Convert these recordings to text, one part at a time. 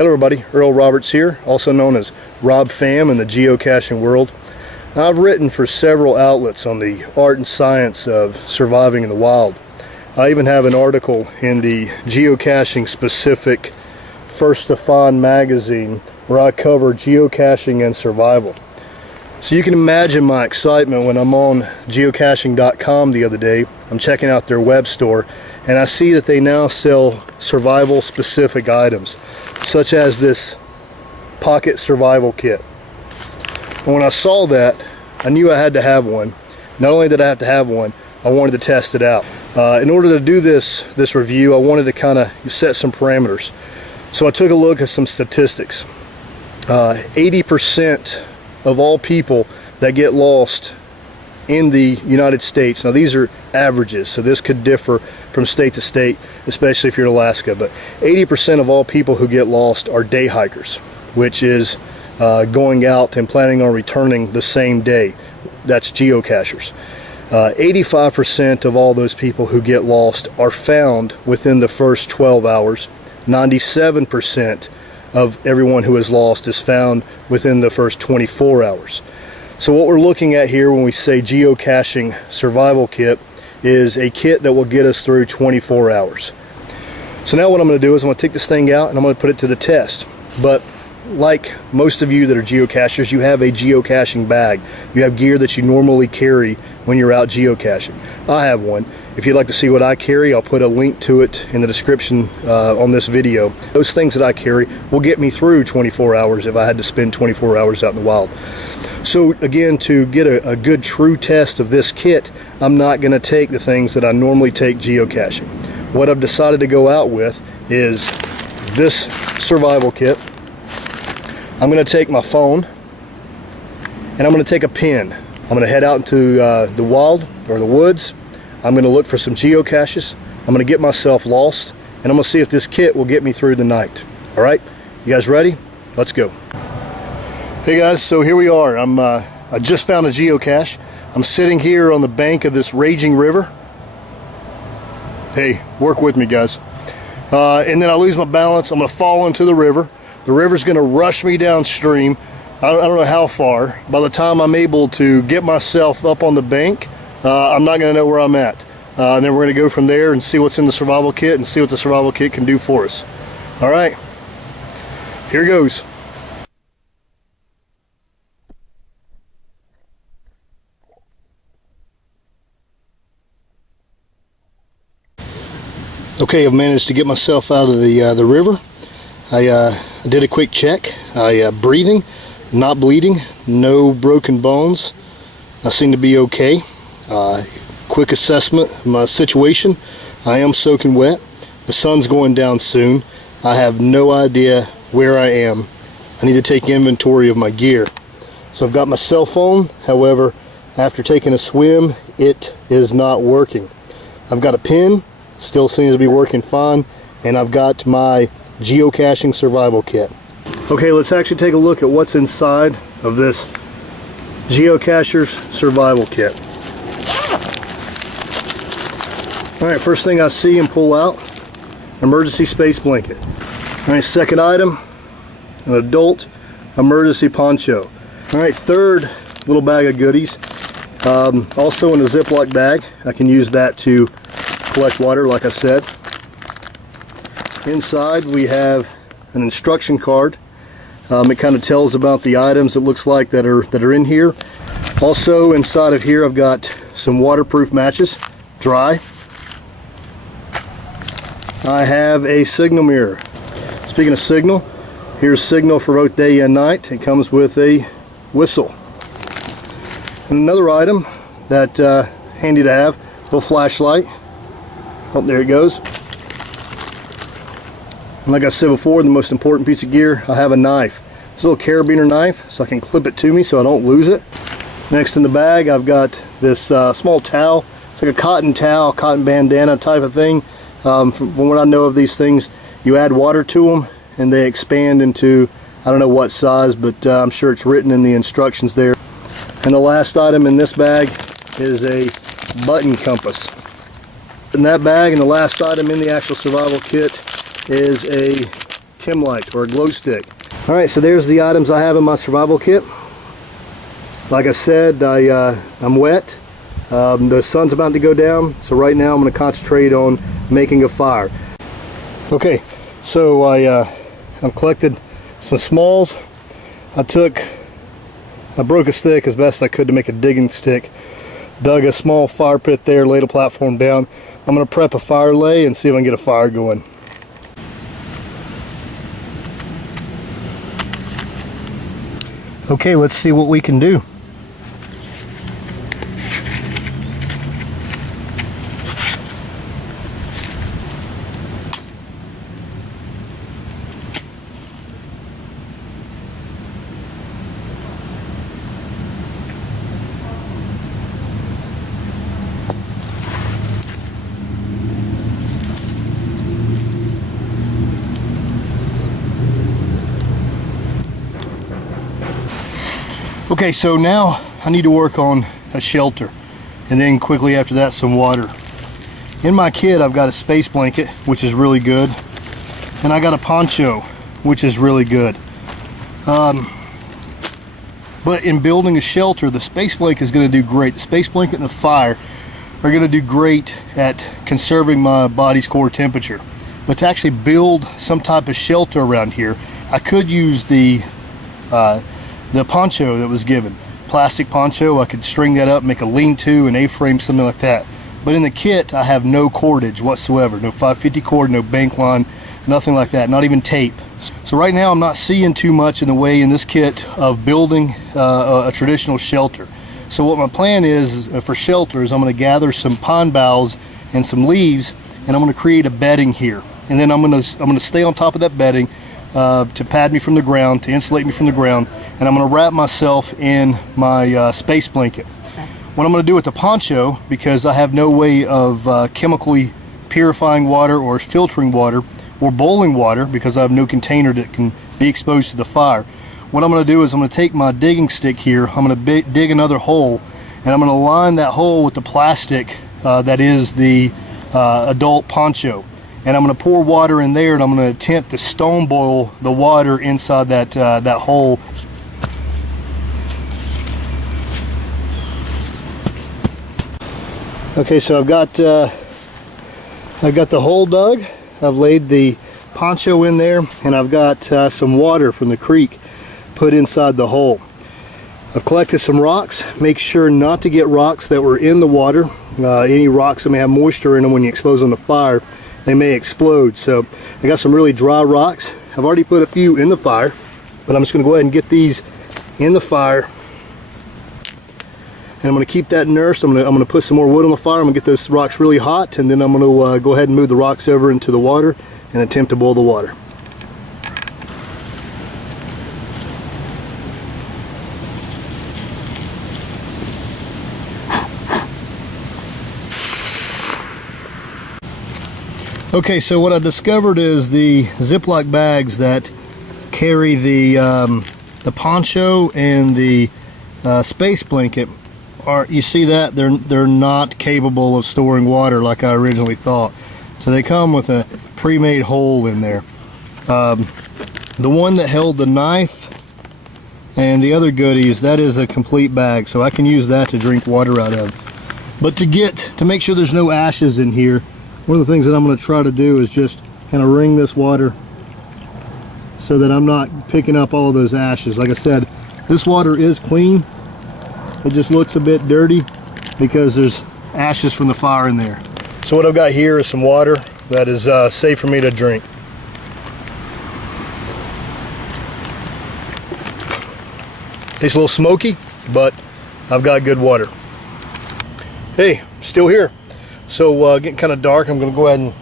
Hello everybody, Earl Roberts here, also known as Rob Pham in the geocaching world. I've written for several outlets on the art and science of surviving in the wild. I even have an article in the geocaching specific First to Find magazine where I cover geocaching and survival. So you can imagine my excitement when I'm on geocaching.com the other day. I'm checking out their web store and I see that they now sell survival specific items, such as this pocket survival kit. And when I saw that, I knew I had to have one. Not only did I have to have one, I wanted to test it out. In order to do this review, I wanted to kind of set some parameters. So I took a look at some statistics. 80% of all people that get lost in the United States, now these are averages, so this could differ from state to state, especially if you're in Alaska, but 80% of all people who get lost are day hikers, which is going out and planning on returning the same day. That's geocachers. 85% of all those people who get lost are found within the first 12 hours. 97% of everyone who is lost is found within the first 24 hours. So what we're looking at here when we say geocaching survival kit is a kit that will get us through 24 hours. So now what I'm going to do is I'm going to take this thing out and I'm going to put it to the test. But like most of you that are geocachers, you have a geocaching bag. You have gear that you normally carry when you're out geocaching. I have one. If you'd like to see what I carry, I'll put a link to it in the description on this video. Those things that I carry will get me through 24 hours if I had to spend 24 hours out in the wild. So again, to get a good true test of this kit, I'm not going to take the things that I normally take geocaching. What I've decided to go out with is this survival kit. I'm going to take my phone and I'm going to take a pen. I'm going to head out into the wild or the woods. I'm going to look for some geocaches. I'm going to get myself lost and I'm going to see if this kit will get me through the night. All right, you guys ready? Let's go. Hey guys, so here we are. I just found a geocache. I'm sitting here on the bank of this raging river. Hey, work with me guys. And then I lose my balance. I'm going to fall into the river. The river's going to rush me downstream. I don't know how far. By the time I'm able to get myself up on the bank, I'm not going to know where I'm at. And then we're going to go from there and see what's in the survival kit and see what the survival kit can do for us. All right, here goes. Okay, I've managed to get myself out of the river. I did a quick check. Breathing, not bleeding, no broken bones. I seem to be okay. Quick assessment of my situation. I am soaking wet. The sun's going down soon. I have no idea where I am. I need to take inventory of my gear. So I've got my cell phone. However, after taking a swim, it is not working. I've got a pen. Still seems to be working fine, and I've got my geocaching survival kit. Okay, let's actually take a look at what's inside of this geocacher's survival kit. Alright, first thing I see and pull out, emergency space blanket. Alright, second item, an adult emergency poncho. Alright, third little bag of goodies, also in a Ziploc bag. I can use that to collect water, like I said. Inside we have an instruction card. It kind of tells about the items, it looks like, that are in here. Also inside of here I've got some waterproof matches, dry. I have a signal mirror. Speaking of signal, here's signal for both day and night. It comes with a whistle. And another item that handy to have, a little flashlight. Oh, there it goes. And like I said before, the most important piece of gear, I have a knife. It's a little carabiner knife, so I can clip it to me so I don't lose it. Next in the bag, I've got this small towel. It's like a cotton towel, cotton bandana type of thing. From what I know of these things, you add water to them and they expand into, I don't know what size, but I'm sure it's written in the instructions there. And the last item in this bag is a button compass. In that bag, and the last item in the actual survival kit, is a chem light or a glow stick. All right, so there's the items I have in my survival kit. Like I said, I'm wet. The sun's about to go down, so right now I'm going to concentrate on making a fire. Okay, so I've collected some smalls. I broke a stick as best I could to make a digging stick. Dug a small fire pit there, laid a platform down. I'm going to prep a fire lay and see if I can get a fire going. Okay, let's see what we can do. Okay, so now I need to work on a shelter, and then quickly after that some water. In my kit I've got a space blanket, which is really good, and I got a poncho, which is really good. But in building a shelter, the space blanket is going to do great. The space blanket and the fire are going to do great at conserving my body's core temperature. But to actually build some type of shelter around here, I could use the poncho that was given. Plastic poncho, I could string that up, make a lean-to, an A-frame, something like that. But in the kit, I have no cordage whatsoever. No 550 cord, no bank line, nothing like that, not even tape. So right now I'm not seeing too much in the way in this kit of building a traditional shelter. So what my plan is for shelter is I'm going to gather some pine boughs and some leaves, and I'm going to create a bedding here. And then I'm going to stay on top of that bedding to pad me from the ground, to insulate me from the ground, and I'm going to wrap myself in my space blanket. What I'm going to do with the poncho, because I have no way of chemically purifying water or filtering water or boiling water, because I have no container that can be exposed to the fire, what I'm going to do is I'm going to take my digging stick here, I'm going to dig another hole, and I'm going to line that hole with the plastic that is the adult poncho. And I'm going to pour water in there, and I'm going to attempt to stone boil the water inside that hole. Okay, so I've got the hole dug. I've laid the poncho in there, and I've got some water from the creek put inside the hole. I've collected some rocks. Make sure not to get rocks that were in the water. Any rocks that may have moisture in them, when you expose them to fire, they may explode. So I got some really dry rocks. I've already put a few in the fire, but I'm just going to go ahead and get these in the fire, and I'm going to keep that nursed. I'm going to put some more wood on the fire. I'm going to get those rocks really hot, and then I'm going to go ahead and move the rocks over into the water and attempt to boil the water. Okay, so what I discovered is the Ziploc bags that carry the poncho and the space blanket are, you see that they're not capable of storing water like I originally thought. So they come with a pre-made hole in there. The one that held the knife and the other goodies, that is a complete bag, so I can use that to drink water out of. But to make sure there's no ashes in here, one of the things that I'm going to try to do is just kind of wring this water so that I'm not picking up all of those ashes. Like I said, this water is clean. It just looks a bit dirty because there's ashes from the fire in there. So what I've got here is some water that is safe for me to drink. Tastes a little smoky, but I've got good water. Hey, still here. So getting kind of dark, I'm going to go ahead and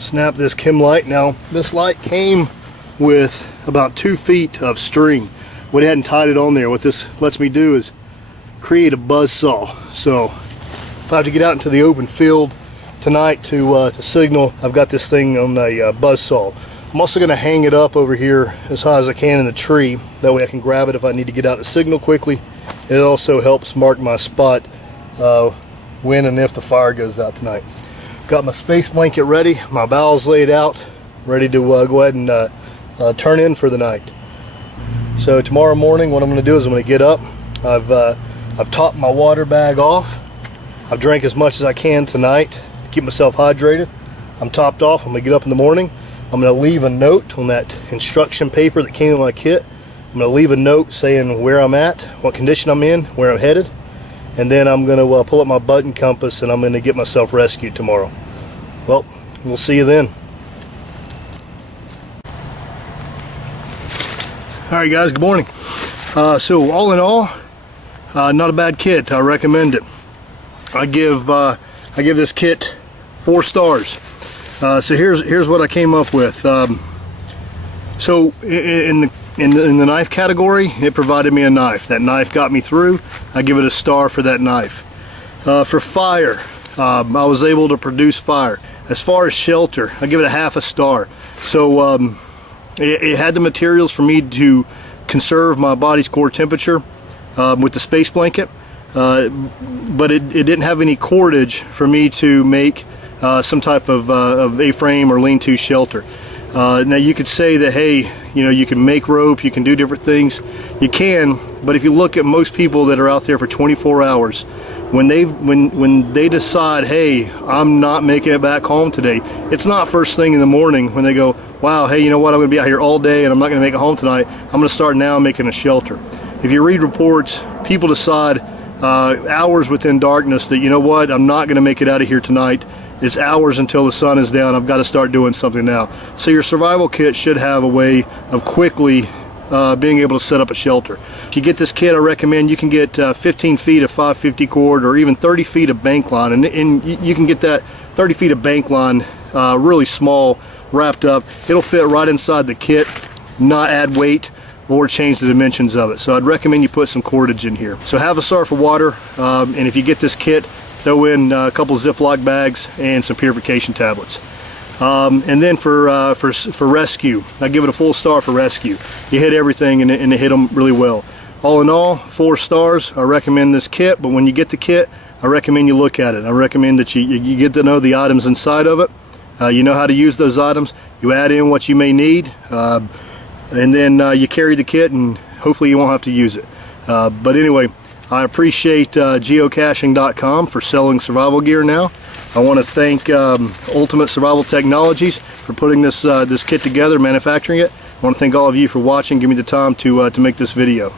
snap this chem light. Now this light came with about 2 feet of string. We hadn't tied it on there. What this lets me do is create a buzz saw. So if I have to get out into the open field tonight to signal, I've got this thing on a buzz saw. I'm also going to hang it up over here as high as I can in the tree. That way I can grab it if I need to get out to signal quickly. It also helps mark my spot when and if the fire goes out tonight. Got my space blanket ready, my bowels laid out, ready to go ahead and turn in for the night. So tomorrow morning what I'm going to do is I'm going to get up. I've topped my water bag off. I've drank as much as I can tonight to keep myself hydrated. I'm topped off. I'm going to get up in the morning. I'm going to leave a note on that instruction paper that came in my kit. I'm going to leave a note saying where I'm at, what condition I'm in, where I'm headed, and then I'm going to pull up my button compass and I'm going to get myself rescued tomorrow. Well, we'll see you then. Alright guys, good morning. So all in all, not a bad kit. I recommend it. I give this kit 4 stars. So here's what I came up with. So in the knife category, it provided me a knife. That knife got me through. I give it a star for that knife. For fire, I was able to produce fire. As far as shelter, I give it a half a star. So it had the materials for me to conserve my body's core temperature with the space blanket, but it didn't have any cordage for me to make some type of A-frame or lean-to shelter. Now you could say that, hey, you know, you can make rope, you can do different things. You can, but if you look at most people that are out there for 24 hours, when they decide, hey, I'm not making it back home today, it's not first thing in the morning when they go, wow, hey, you know what, I'm going to be out here all day and I'm not going to make it home tonight. I'm going to start now making a shelter. If you read reports, people decide hours within darkness that, you know what, I'm not going to make it out of here tonight. It's hours until the sun is down. I've got to start doing something now. So your survival kit should have a way of quickly being able to set up a shelter. If you get this kit, I recommend you can get 15 feet of 550 cord or even 30 feet of bank line, and you can get that 30 feet of bank line really small, wrapped up. It'll fit right inside the kit, not add weight or change the dimensions of it. So I'd recommend you put some cordage in here. So have a star for water, and if you get this kit, throw in a couple Ziploc bags and some purification tablets. And then for rescue, I give it a full star for rescue. You hit everything and it hit them really well. All in all, 4 stars. I recommend this kit, but when you get the kit, I recommend you look at it. I recommend that you get to know the items inside of it. You know how to use those items. You add in what you may need, and then you carry the kit, and hopefully you won't have to use it. But anyway, I appreciate Geocaching.com for selling survival gear now. I want to thank Ultimate Survival Technologies for putting this kit together, manufacturing it. I want to thank all of you for watching, give me the time to make this video.